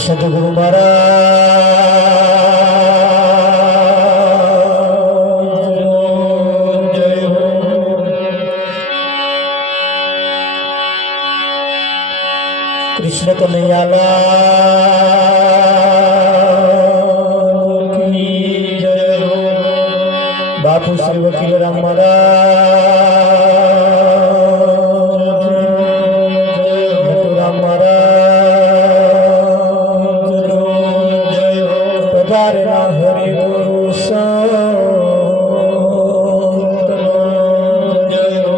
સદગુરુ મહારાજ જય હો। કૃષ્ણ કનૈયાલાલ કી જય હો। બાપુ શ્રી વકીલ રામ મહારાજ, નટુરામ મહારાજ પધારે ના હરિ ગુરુ સંત જય હો।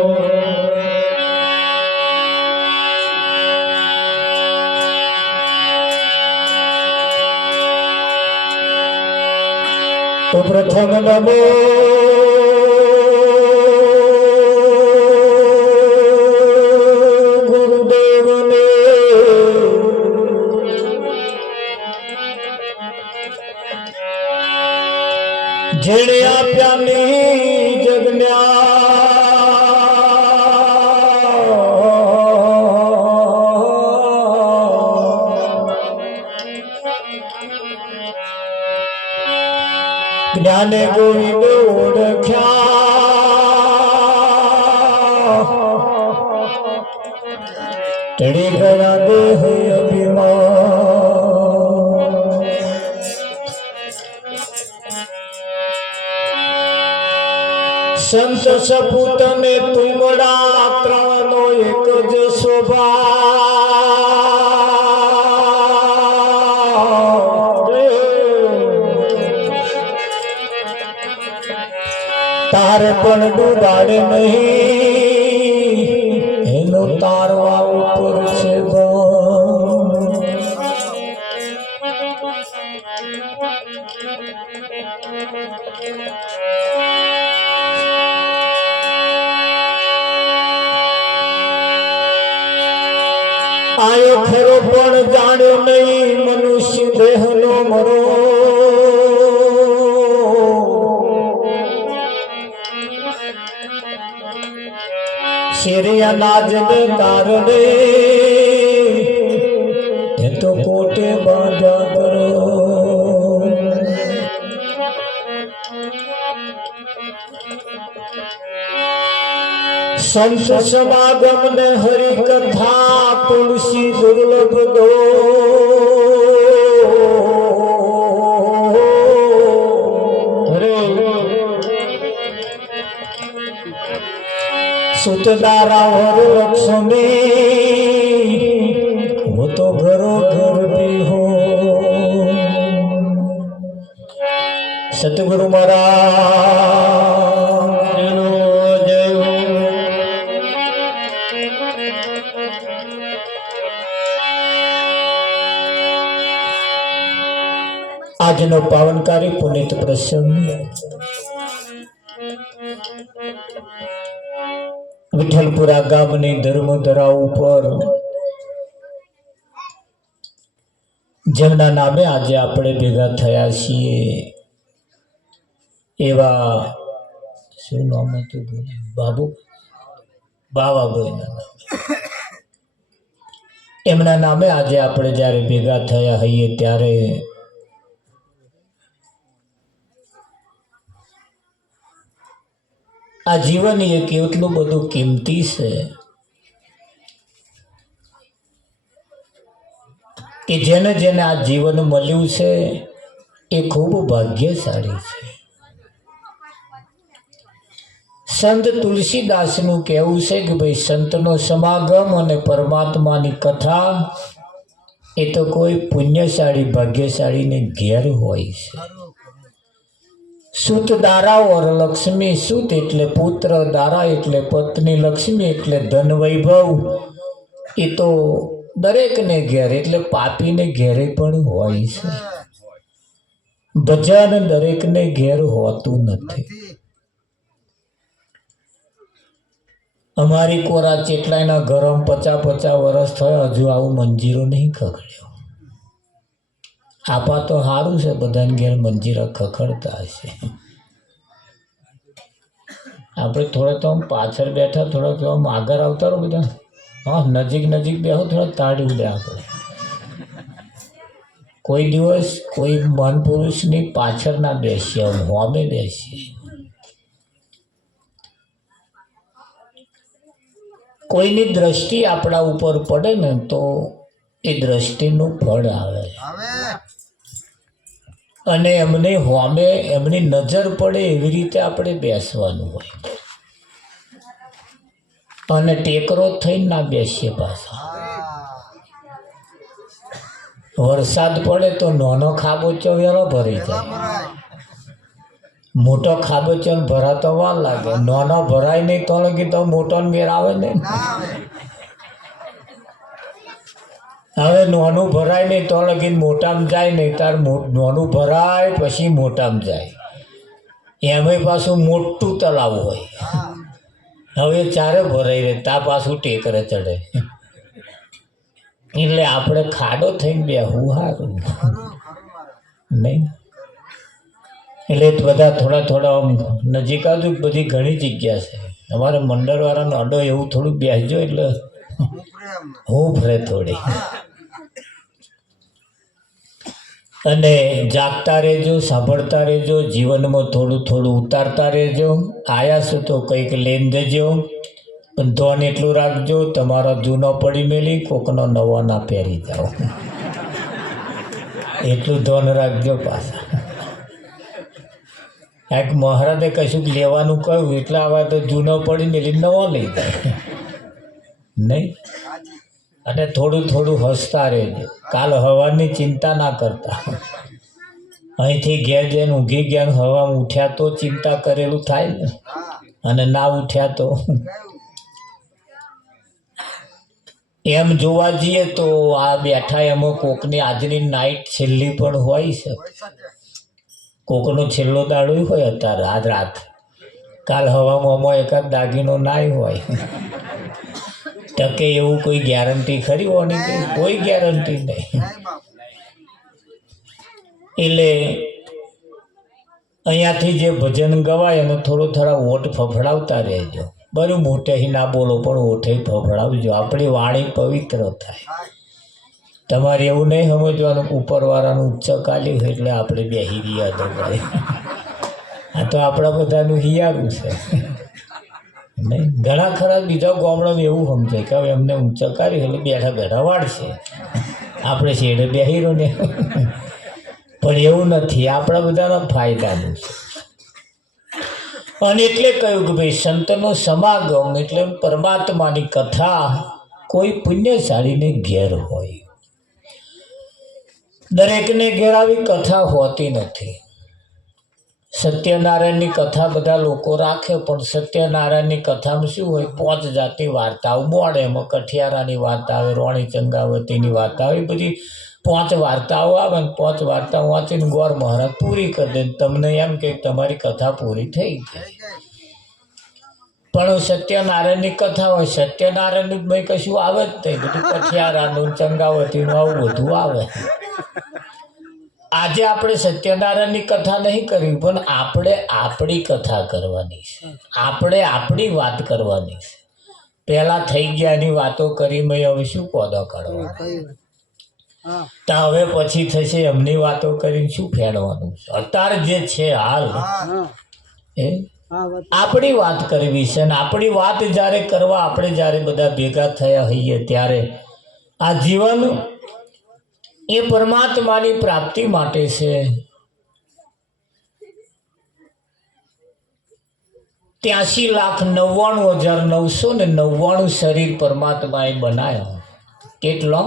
તો પ્રથમ નમો ગુરુદેવને, જેણે આપ્યા ની જગન્યા જ્ઞાને ગોવિંદ ઓળખ્યા, ટળી ગયા દેહ અભિમાન। સંત સપૂત ને તુમડા ત્રણનો એક જ સ્વભાવ। તારે પણ ડૂબાડે નહીં, એનો તારવા ઉપર છે આયો ખરો પણ જાણ્યો નહીં મનુષ્ય દેહનો મરો। શેરી અનાજને કારણે તે તો કોટે બાંધ્યા કરો। સંત સમાગમ ને હરિ કથા તુલસી દુર્લભ દો। સુતદારા વર લક્ષ્મી હું તો ઘરો ઘર ભી હો। સતગુરુ મહારાજનો જય હો। આજનો પાવનકારી પુનિત પ્રસંગ વિઠ્ઠલપુરા ગામની ધર્મધરા ઉપર જેમના નામે આજે આપણે ભેગા થયા છીએ એવા શું નામ હતું બાબુ બાવાભાઈના નામે એમના નામે આજે આપણે જ્યારે ભેગા થયા હોઈએ ત્યારે આ જીવન એક એટલું બધું કિંમતી છે કે જેને જેને આ જીવન મળ્યું છે એ ખૂબ ભાગ્યશાળી છે. સંત તુલસીદાસનું કહેવું છે કે ભાઈ સંતનો સમાગમ અને પરમાત્માની કથા એ તો કોઈ પુણ્યશાળી ભાગ્યશાળીને ઘેર હોય છે. સુત દારા ઓર લક્ષ્મી, સુત એટલે પુત્ર, દારા એટલે પત્ની, લક્ષ્મી એટલે ધન વૈભવ. એ તો દરેકને ઘેર એટલે પાપીને ઘેરે પણ હોય છે. ભજન દરેકને ઘેર હોતું નથી. અમારી કોરા ચેટલાયના ગરમ 50 વર્ષ થયા હજુ આવું મંજીરો નહીં ખખડ્યો. આપા તો સારું છે, બધાને ઘેર મંજીરા ખખડતા હશે. આપણે થોડા તો આમ પાછળ બેઠા, થોડા તો આમ આગળ આવતા રહો બધા. હા, નજીક બેહો, થોડા તાળી ઉડે આપણે. કોઈ દિવસ કોઈ મન પુરુષની પાછળ ના બેસીએ, હોમે બેસીએ. કોઈની દ્રષ્ટિ આપણા ઉપર પડે ને તો એ દ્રષ્ટિનું ફળ આવે અને એમને હોમે એમની નજર પડે એવી રીતે આપણે બેસવાનું હોય અને ટેકરો થઈને ના બેસીએ. પાછા વરસાદ પડે તો નાનો ખાબોચો વેલો ભરી જાય, મોટો ખાબોચો ભરાતો વાર લાગે. નાનો ભરાય નહીં તો લગી તો મોટો મેર આવે નહીં. હવે નાનું ભરાય નહીં તો લગી મોટામાં જાય નહીં, તાર નાનું ભરાય પછી મોટામાં જાય. એમાં પાછું મોટું તળાવ હોય. હવે ચારે ભરાઈ રહે તા પાછું ટેકરે ચડે. એટલે આપણે ખાડો થઈને બેહવું સારું નહીં. એટલે બધા થોડા નજીક આવજો. બધી ઘણી જગ્યા છે. અમારે મંડળવાળાનો અડો એવું થોડું બેસજો એટલે હું ફરે થોડી. અને જાગતા રહેજો, સાંભળતા રહેજો, જીવનમાં થોડું ઉતારતા રહેજો. આયા છો તો કંઈક લઈને દેજો, પણ ધોન એટલું રાખજો તમારો જૂનો પડી મેલી કોકનો નવો ના પહેરી જાઓ. એટલું ધોન રાખજો. પાછા એક મહારાજે કશું લેવાનું કહ્યું એટલે આવા તો જૂનો પડી મેલી નવો લઈ જાય નહીં. અને થોડું હસતા રહેજો. કાલ હવાની ચિંતા ના કરતા. અહીંથી ઘેર જઈને ઊંઘી ગયા, હવામાં ઉઠ્યા તો ચિંતા કરેલું થાય ને, અને ના ઉઠ્યા તો. એમ જોવા જઈએ તો આ બેઠા એમાં કોકની આજની નાઈટ છેલ્લી પણ હોય છે. કોકનો છેલ્લો દાડો હોય અત્યારે, આજ રાત. કાલ હવામાં એકાદ દાગીનો નાય હોય. ટકે એવું કોઈ ગેરંટી ખરી હોવાની? કોઈ ગેરંટી નહીં. એટલે અહીંયાથી જે ભજન ગવાય એનો થોડા ઓઠ ફફડાવતા રહેજો. બરું મોટેથી ના બોલો પણ ઓઠે ફફડાવજો, આપણી વાણી પવિત્ર થાય. તમારે એવું નહીં સમજવાનું ઉપરવાળાનું ઉચ્ચ કાલી હોય એટલે આપણે બેસી રહ્યા તો ભાઈ. આ તો આપણા બધાનું હિયારું છે નહીં. ઘણા ખરા બીજા ગામડામાં એવું સમજાય કે હવે એમને ઊંચા કાઢી એટલે બેઠા વાળશે, આપણે શેડે બેસી રહ્યો ને. પણ એવું નથી, આપણા બધાના ફાયદાનું છે. અને એટલે કહ્યું કે ભાઈ સંતનો સમાગમ એટલે પરમાત્માની કથા કોઈ પુણ્યશાળીને ઘેર હોય. દરેકને ઘેર આવી કથા હોતી નથી. સત્યનારાયણની કથા બધા લોકો રાખે, પણ સત્યનારાયણની કથામાં શું હોય? 5 જાતની વાર્તાઓ મોડે. એમાં કઠિયારાની વાર્તા આવે, રોણી ચંગાવતીની વાર્તા આવે, બધી 5 વાર્તાઓ આવે ને 5 વાર્તાઓ વાંચીને ગોર મહારાજ પૂરી કરી દે. તમને એમ કે તમારી કથા પૂરી થઈ ગઈ. પણ સત્યનારાયણની કથા હોય, સત્યનારાયણનું ભાઈ કશું આવે જ નહીં, બધું કઠિયારાનું ચંગાવતીનું આવું બધું આવે. આજે આપણે સત્યનારાયણની કથા નહીં કરવી, પણ આપણે આપણી કથા કરવાની છે, આપણે આપણી વાત કરવાની છે. પહેલા થઈ ગયા એની વાતો કરી મેં હવે શું કોદો કરવા, તો હવે પછી થશે એમની વાતો કરીને શું ફેરવાનું છે. અત્યારે જે છે હાલ એ આપણી વાત કરવી છે, અને આપણી વાત જ્યારે કરવા આપણે જ્યારે બધા ભેગા થયા હોઈએ ત્યારે આ જીવન એ પરમાત્માની પ્રાપ્તિ માટે છે. 83,99,999 શરીર પરમાત્માએ બનાવ્યા. કેટલો?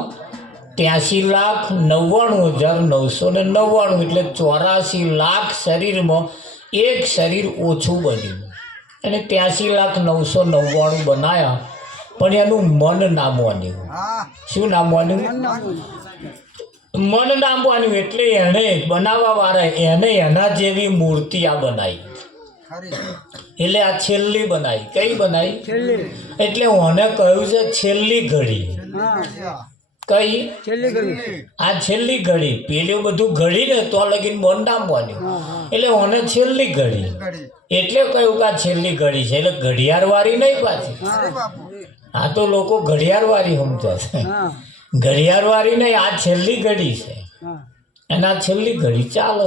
83,99,999 એટલે 84 લાખ શરીરમાં એક શરીર ઓછું બન્યું, અને 83,999 બનાવ્યા, પણ એનું મન ના માન્યું. શું ના માન્યું? મન ના માન્યું. એટલે એને બનાવવા વાળા એને એના જેવી મૂર્તિ આ બનાવી, એટલે આ છેલ્લી બનાવી. કઈ બનાવી? એટલે મને કહ્યું છે છેલ્લી ઘડી. કઈ? આ છેલ્લી ઘડી. પેલું બધું ઘડી ને તો લગીને મન ના માન્યું, એટલે મને છેલ્લી ઘડી એટલે કહ્યું કે આ છેલ્લી ઘડી છે. એટલે ઘડિયાળ વાળી નહીં પાછી. આ તો લોકો ઘડિયાળ વાળી સમજે છે, ઘડિયાળ વાળી નહીં, આ છેલ્લી ઘડી છે, અને આ છેલ્લી ઘડી ચાલે.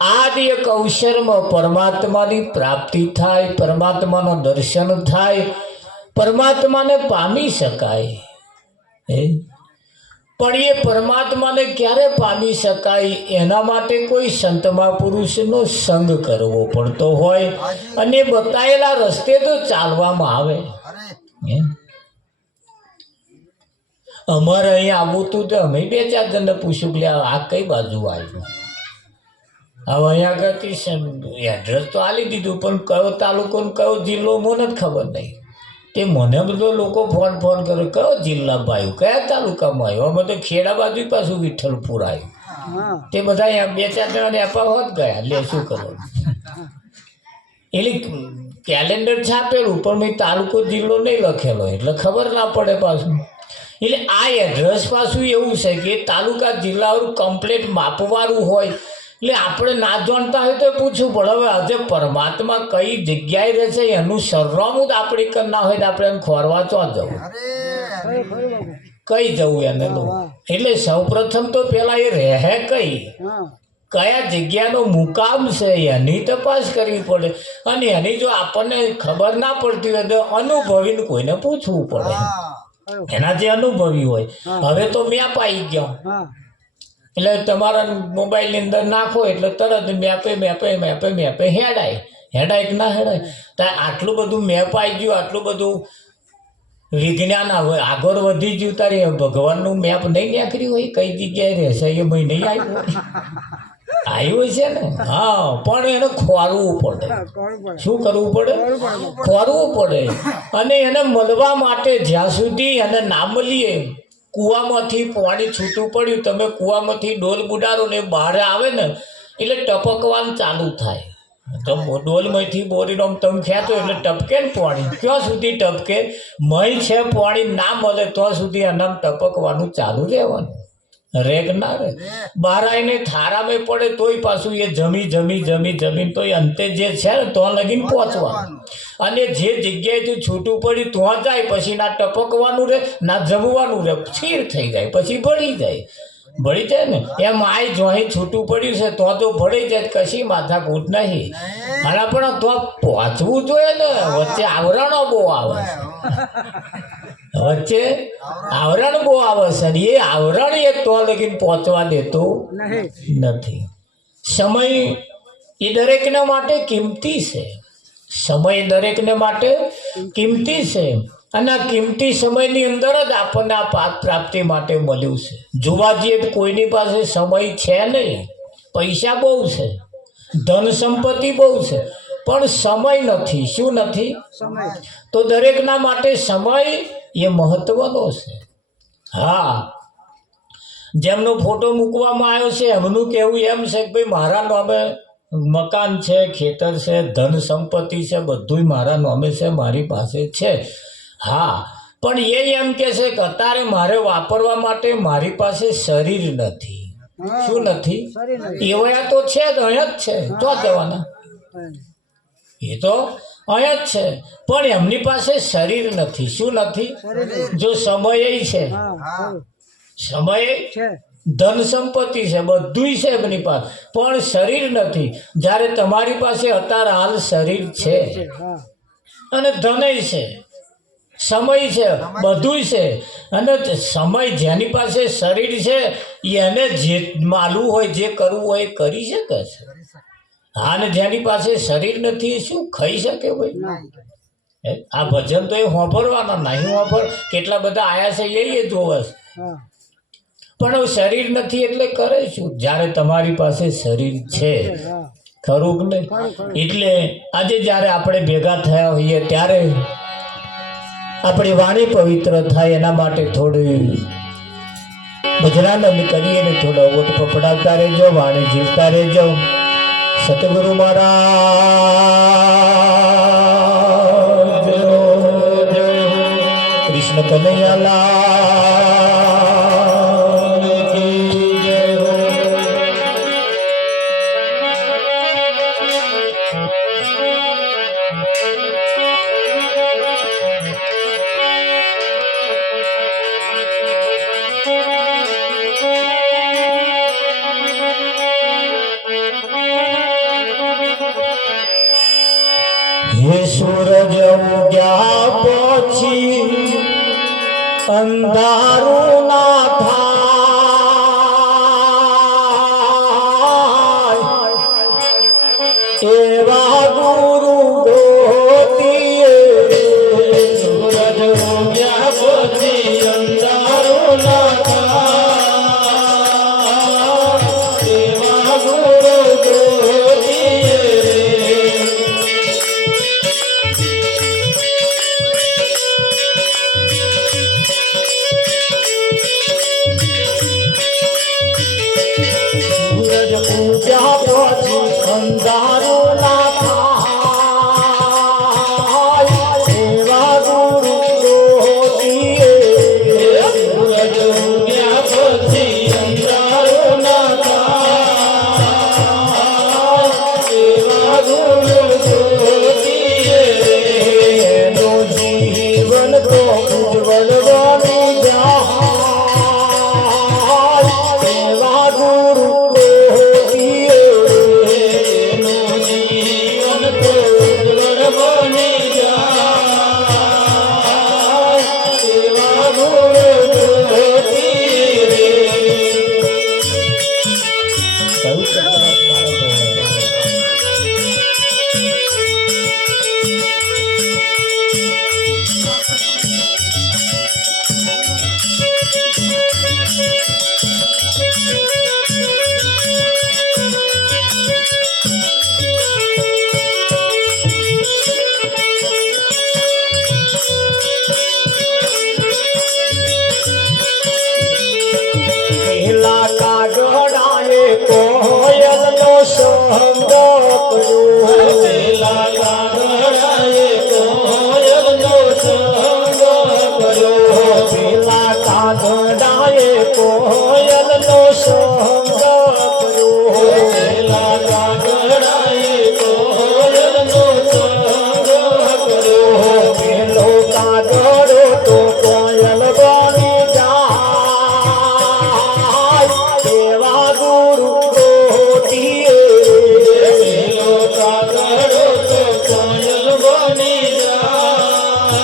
આ એક અવસરમાં પરમાત્માની પ્રાપ્તિ થાય, પરમાત્માનું દર્શન થાય, પરમાત્માને પામી શકાય. પણ એ પરમાત્માને ક્યારે પામી શકાય? એના માટે કોઈ સંત મહાપુરુષનો સંગ કરવો પડતો હોય, અને બતાવેલા રસ્તે તો ચાલવામાં આવે. અમારે અહીંયા આવવું હતું તો અમે 2-4 જણને પૂછ્યું કે આ કઈ બાજુ આવ્યું. હવે અહીંયા આગળથી એડ્રેસ તો આપી દીધું, પણ કયો તાલુકો ને કયો જિલ્લો મને જ ખબર નહીં. તે મને બધો લોકો ફોન કરે, કયો જિલ્લા ભાઈ, કયા તાલુકામાં આવ્યો? અમે તો ખેડા બાજુ પાછું વિઠ્ઠલપુર આવ્યું. તે બધા અહીંયા 2-4 જણાને આપવા હોત ગયા. લે શું કરો? એટલે કેલેન્ડર છાપેલું, પણ મેં તાલુકો જિલ્લો નહીં લખેલો, એટલે ખબર ના પડે પાછું. એટલે આ એડ્રેસ પાછું એવું છે કે તાલુકા જિલ્લાવાળું કમ્પ્લેટ માપવાળું હોય, એટલે આપણે ના જાણતા હોય તો પૂછવું પડે. હવે આજે પરમાત્મા કઈ જગ્યાએ રહે છે એનું સરનામું જ આપણે ના હોય તો આપણે એમ ખોરવા ચો જવું, કઈ જવું એને લો. એટલે સૌપ્રથમ તો પેલા એ રહે કઈ, કયા જગ્યાનો મુકામ છે એની તપાસ કરવી પડે. અને એની જો આપણને ખબર ના પડતી હોય તો અનુભવીને કોઈને પૂછવું પડે, એના જે અનુભવી હોય. હવે તો મેપ આવી ગયો, એટલે તમારા મોબાઈલની અંદર નાખો એટલે તરત મેપે હેડાય કે ના હેડાય. તો આટલું બધું મેપ આવી ગયું, આટલું બધું વિજ્ઞાન આગળ વધી ગયું. તારે ભગવાનનું મેપ નહીં નીકળ્યું હોય કઈ જગ્યાએ રહેશે એ ભાઈ નહીં આવ્યું છે ને. હા, પણ એને ખોરવું પડે. શું કરવું પડે? ખોરવું પડે. અને એને મળવા માટે જ્યાં સુધી એને ના મળીએ, કૂવામાંથી પાણી છૂટું પડ્યું, તમે કૂવામાંથી ડોલ બુડારો ને બહાર આવે ને એટલે ટપકવાનું ચાલુ થાય. તો ડોલમાંથી બોરીનો તમે ખેંચો એટલે ટપકે ને પાણી. ક્યાં સુધી ટપકે? મય છે પાણી ના મળે તો સુધી એનામ ટપકવાનું ચાલુ રહેવાનું. રેગ ના રે. બહાર આવીને થારામાં પડે તોય પાછું એ જમી તોય અંતે જે છે ને તો લગીને પહોંચવાનું. અને જે જગ્યાએથી છૂટું પડ્યું ત્યાં જાય પછી ના ટપકવાનું રહે ના જમવાનું રહે, સ્થિર થઈ જાય, પછી ભળી જાય ને. એમ આય જો અહીં છૂટું પડ્યું છે તો ભળી જાય, કશી માથાકૂટ નહીં. અને પણ તો પહોંચવું જોઈએ ને. વચ્ચે આવરણો બહુ આવે છે, એ આવરણ એ તો લગીને પહોંચવા દેતો નથી. સમય એ દરેકને માટે કિંમતી છે. સમય દરેકને માટે કિંમતી છે, અને આ કિંમતી સમયની અંદર જ આપણને આ પાક પ્રાપ્તિ માટે મળ્યું છે. જોવા જઈએ તો કોઈની પાસે સમય છે નહીં, પૈસા બહુ છે, ધન સંપત્તિ બહુ છે, પણ સમય નથી. શું નથી? તો દરેકના માટે સમય એ મહત્વનો છે. હા, જેમનો ફોટો મૂકવામાં આવ્યો છે એમનું કહેવું એમ છે કે ભાઈ મારા નામે મકાન છે, ખેતર છે, ધન સંપત્તિ છે, બધુંય મારા નામે છે, મારી પાસે છે. હા, પણ એ એમ કે છે કે અત્યારે મારે વાપરવા માટે મારી પાસે શરીર નથી. શું નથી? એવા તો છે જ, અહીંયા જ છે. તો જવાના એ તો અહીંયા જ છે, પણ એમની પાસે શરીર નથી. શું નથી? જો સમય છે, સમય ધન સંપત્તિ છે, બધુંય છે એમની પાસે, પણ શરીર નથી. જ્યારે તમારી પાસે અત્યારે હાલ શરીર છે અને ધનય છે, સમય છે, બધુંય છે. અને સમય જેની પાસે શરીર છે એને જે માલવું હોય, જે કરવું હોય એ કરી શકે છે. હા, ને જેની પાસે શરીર નથી એ શું ખાઈ શકે ભાઈ? આ ભજન તો એ હોંભરવાના નહીં હોંભર. કેટલા બધા આયા છે એ જોવે છે, પણ હવે શરીર નથી એટલે કરે શું? જ્યારે તમારી પાસે શરીર છે, ખરું કે નહીં? એટલે આજે જ્યારે આપણે ભેગા થયા હોઈએ ત્યારે આપણી વાણી પવિત્ર થાય એના માટે થોડી ભજનાનંદ કરીએ ને થોડા ઓટ પકડાવતા રહેજો, વાણી જીવતા રહેજો. સતગુરુ મહારાજ કૃષ્ણ કનૈયાલાલ કી જય હો. હે સૂરજ ઉગ્યા પછી અંધારું ના થાય એવા ગુરુ ગોતીએ. સૂરજ ઉગ્યા પછી અંધારું ના થાય એવા ગુરુ ગોતીએ. અંધારું ના થાય એવા ગુરુ ગોતીએ. સૂરજ ઉગ્યા પછી અંધારું ના થાય એવા ગુરુ ગોતીએ. એનું જીવન તો ઉજ્જવલ બની જાય એવા ગુરુ ગોતીએ. કોયલનો સંગ કર્યો. પેલા કાગડાએ કોયલનો સંગ કર્યો. પેલા કાગડાએ કોયલનો સંગ કર્યો. પેલા કાગડાએ કોયલનો સંગ કર્યો. પેલો કાગડો તો કોયલ બની જાય એવા ગુરુ ગોતીએ. પેલો કાગડો તો કોયલ બની જાય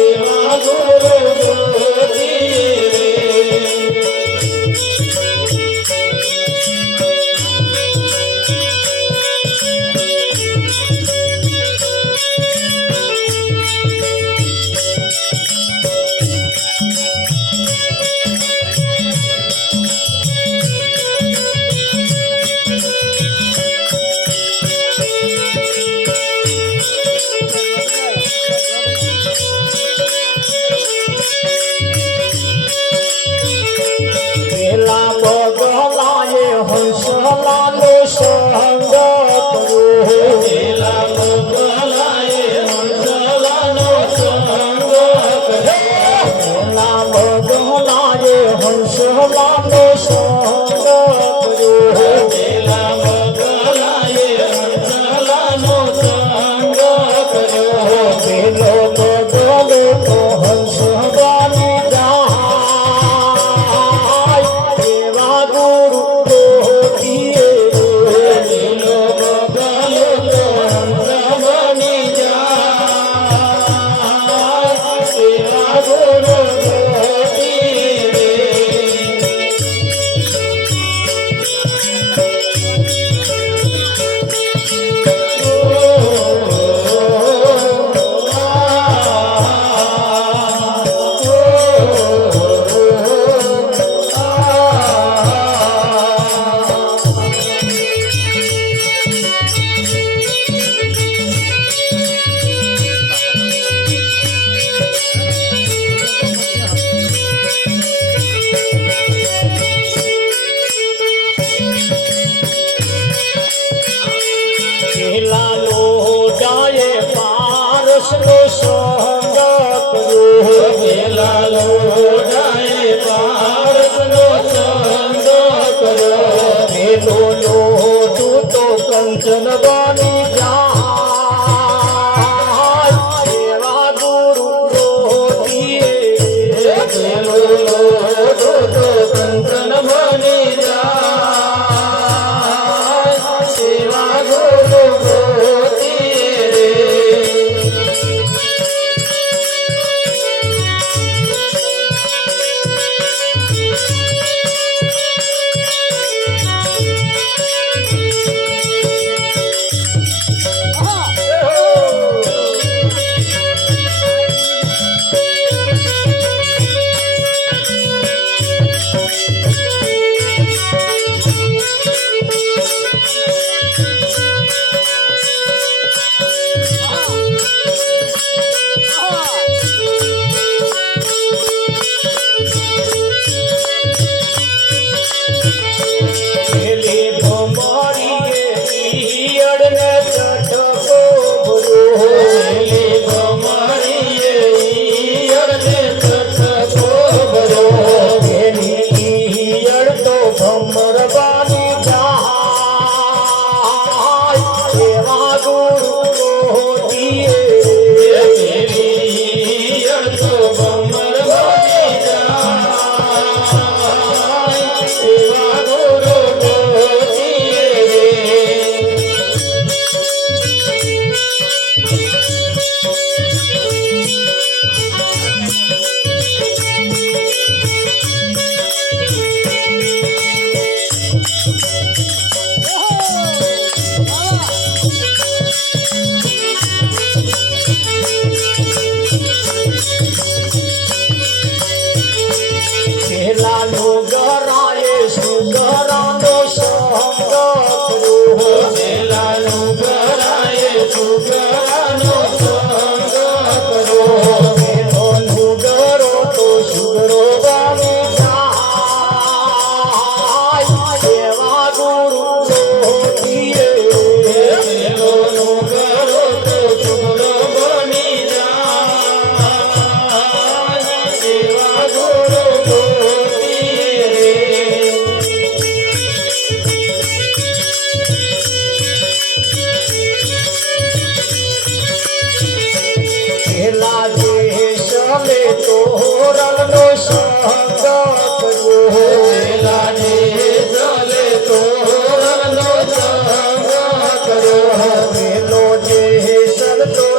એવા ગુરુ ગોતીએ. સોઢાએ ભારતનો સંગ કર્યો. પેલો લોટું તો કંચન બની જાય એવા ગુરુ રોટીએ. પેલો લોટું તો કંચન બની જાય એવા ગુરુ રોટીએ રે.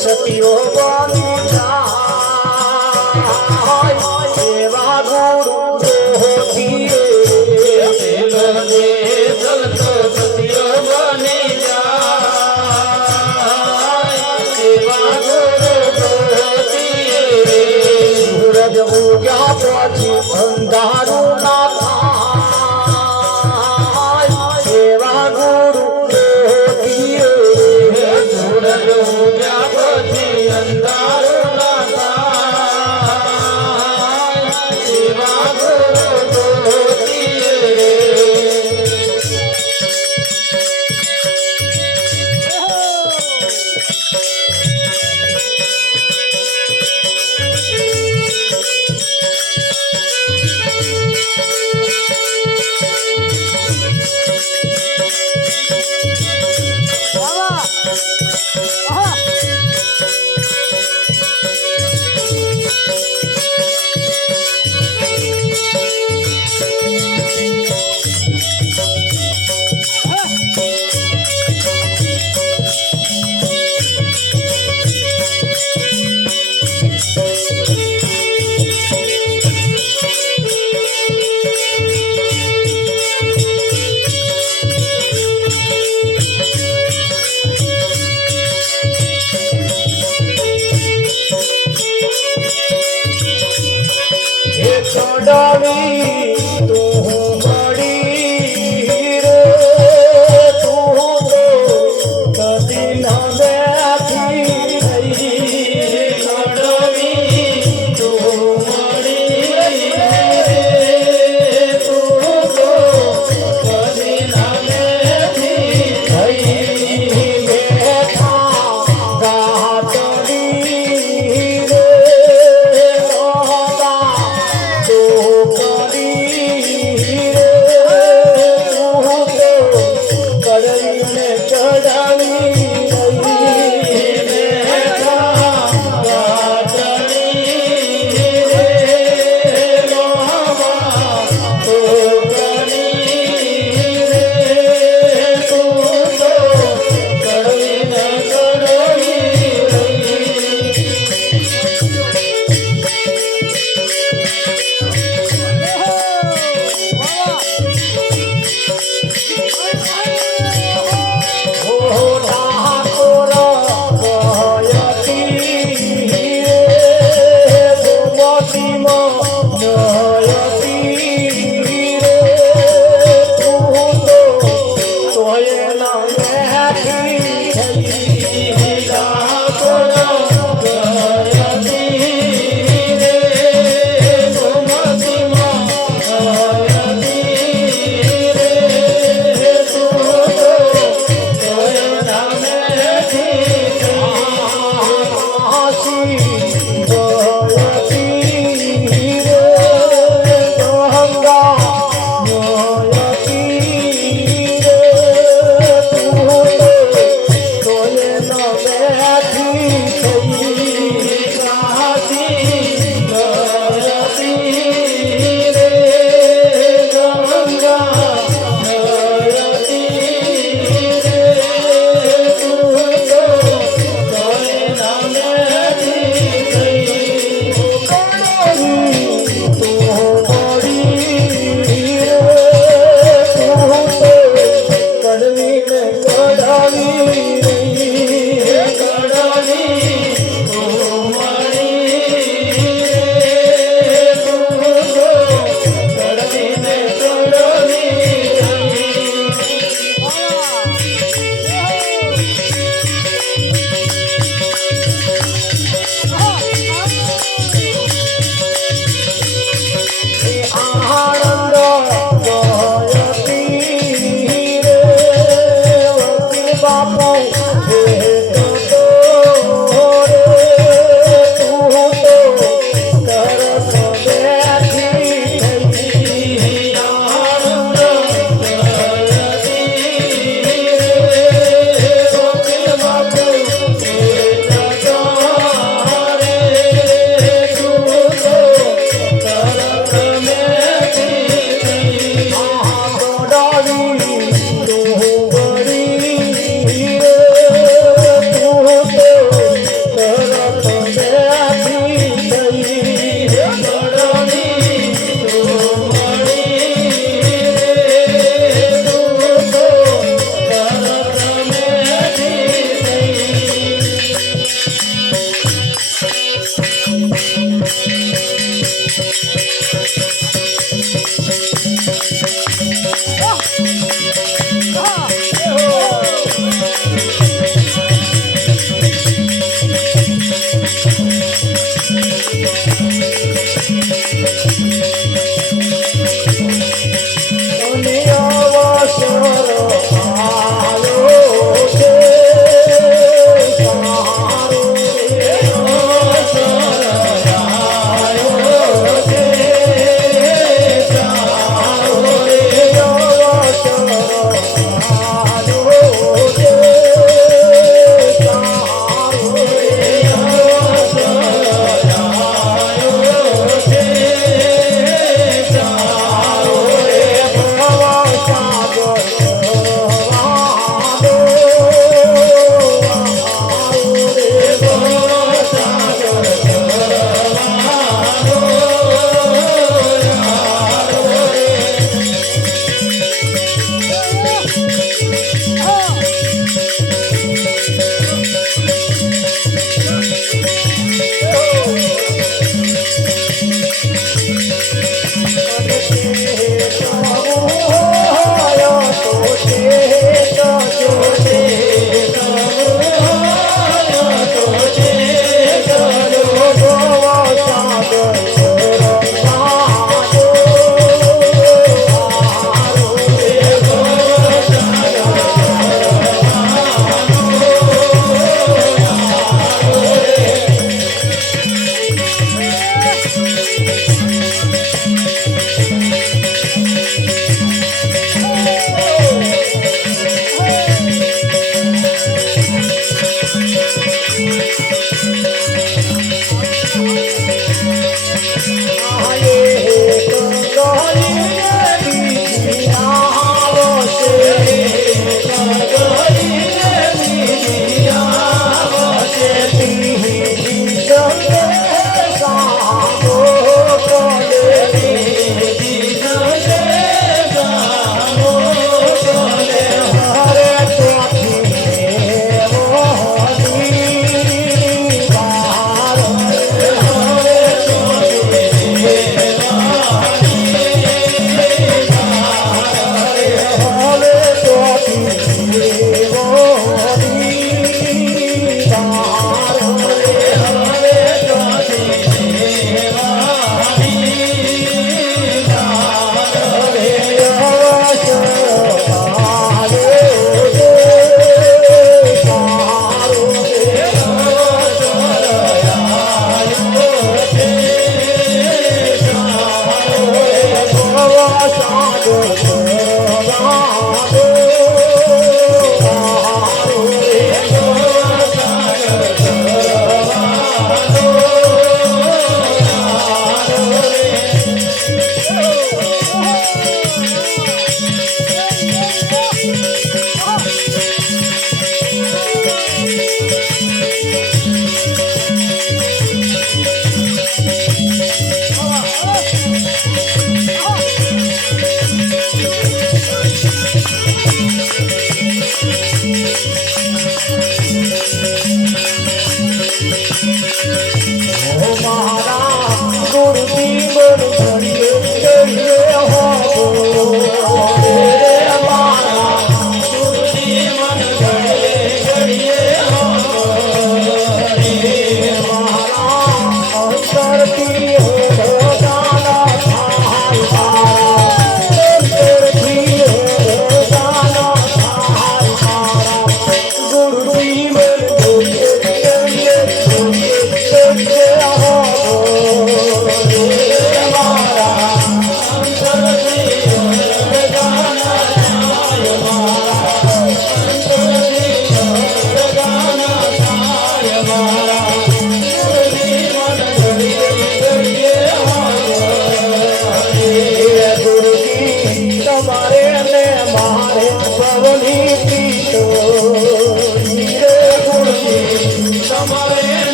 સતીઓ બની જાય એવા ગુરુ રોટીએ. પેલો જે ચલતો સતીઓ બની જાય એવા ગુરુ રોટીએ. સૂરજ ઉગ્યા પછી અંધારું ના થાય એવા ગુરુ રોટીએ. સૂરજ ઉગ્યા પછી અંધારું ના થાય એવા ગુરુ રોટીએ. છોડાવી તું મળી રે તું તો કદી ન બેઠી રહી. છોડાવી તું મળી રે તું તો કદી ન બેઠી રહી. બેઠા ગાતડી રે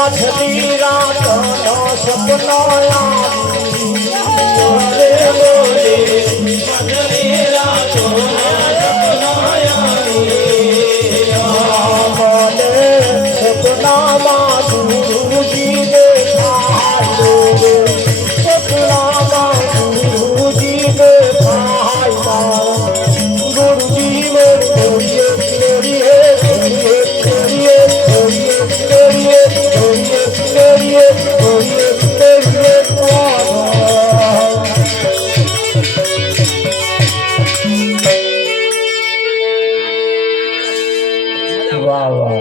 પાછલી રાતનો સપનો યાદ